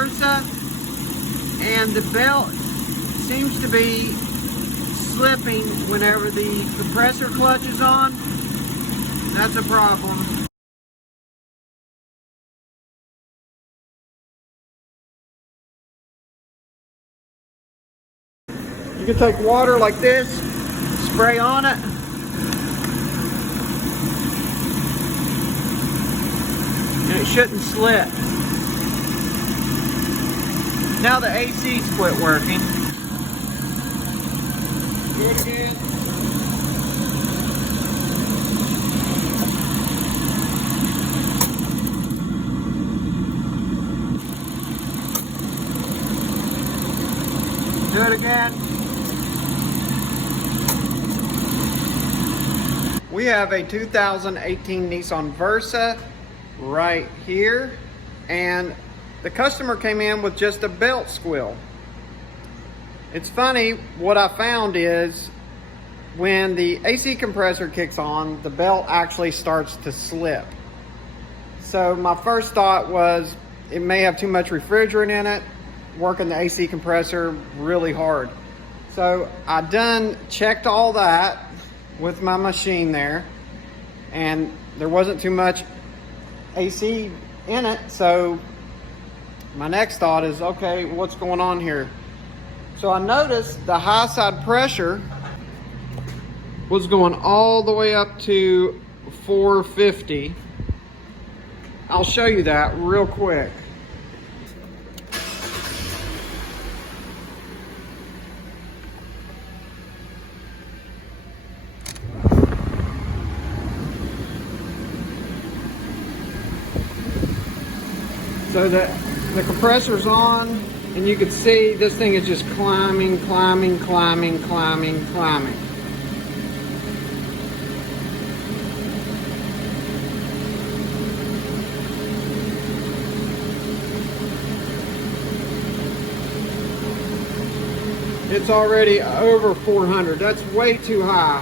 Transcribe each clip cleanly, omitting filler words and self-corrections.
Versa, and the belt seems to be slipping whenever the compressor clutch is on. That's a problem. You can take water like this, spray on it, and it shouldn't slip. Now the AC's quit working. Do it again. Do it again. We have a 2018 Nissan Versa right here, and the customer came in with just a belt squeal. It's funny, what I found is when the AC compressor kicks on, the belt actually starts to slip. So my first thought was it may have too much refrigerant in it, working the AC compressor really hard. So I checked all that with my machine there, and there wasn't too much AC in it. So my next thought is, okay, what's going on here? So I noticed the high side pressure was going all the way up to 450. I'll show you that real quick. So the compressor's on, and you can see this thing is just climbing. It's already over 400. That's way too high.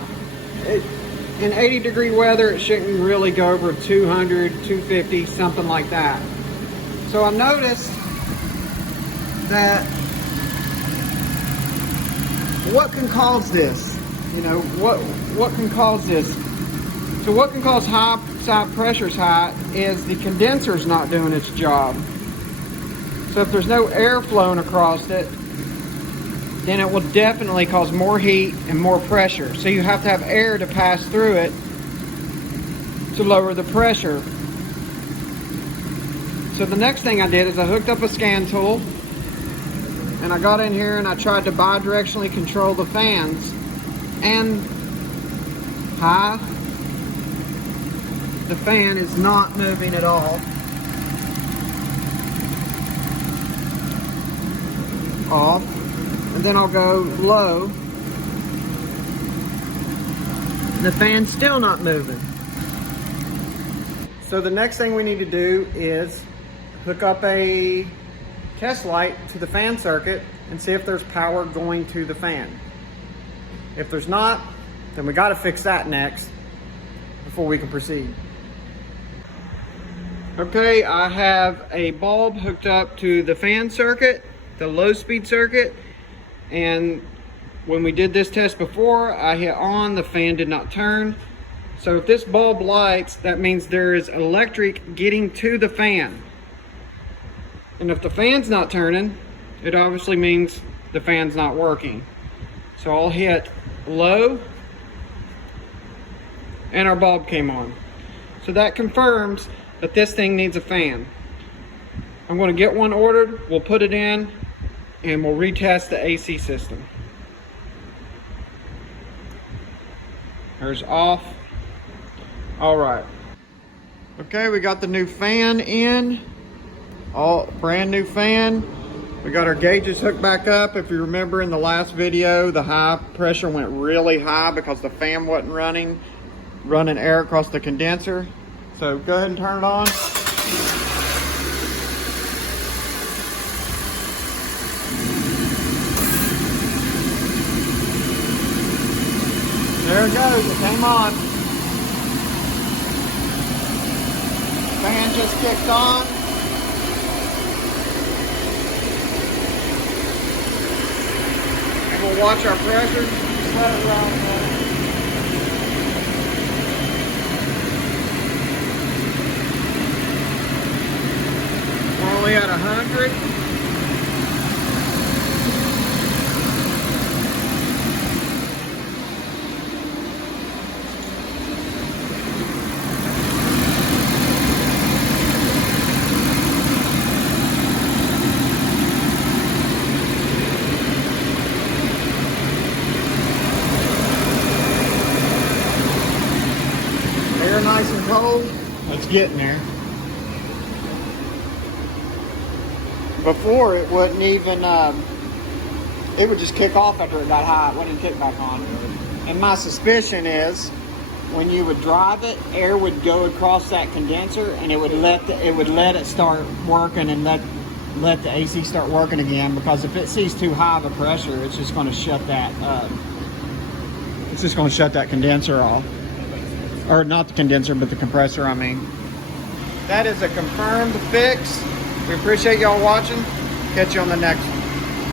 In 80-degree weather, it shouldn't really go over 200, 250, something like that. So I noticed that what can cause this? You know, what can cause this? So what can cause high side pressures high is the condenser's not doing its job. So if there's no air flowing across it, then it will definitely cause more heat and more pressure. So you have to have air to pass through it to lower the pressure. So the next thing I did is I hooked up a scan tool, and I got in here and I tried to bi-directionally control the fans, and the fan is not moving at all. Off, and then I'll go low, and the fan's still not moving. So the next thing we need to do is hook up a test light to the fan circuit and see if there's power going to the fan. If there's not, then we got to fix that next before we can proceed. Okay, I have a bulb hooked up to the fan circuit, the low speed circuit, and when we did this test before, I hit on, the fan did not turn. So if this bulb lights, that means there is electric getting to the fan. And if the fan's not turning, it obviously means the fan's not working. So I'll hit low, and our bulb came on. So that confirms that this thing needs a fan. I'm going to get one ordered, we'll put it in, and we'll retest the AC system. There's off. All right. Okay, we got the new fan in. All brand new fan. We got our gauges hooked back up. If you remember in the last video, the high pressure went really high because the fan wasn't running air across the condenser. So go ahead and turn it on. There it goes, it came on. Fan just kicked on. We'll watch our pressure. Just let it run. We're only at 100. Air nice and cold. Let's get in there. Before it wouldn't even, it would just kick off after it got hot. It wouldn't kick back on. And my suspicion is, when you would drive it, air would go across that condenser, and it would let it start working and let the AC start working again. Because if it sees too high of a pressure, it's just going to shut that. It's just going to shut that condenser off. Or not the condenser, but the compressor, I mean. That is a confirmed fix. We appreciate y'all watching. Catch you on the next one.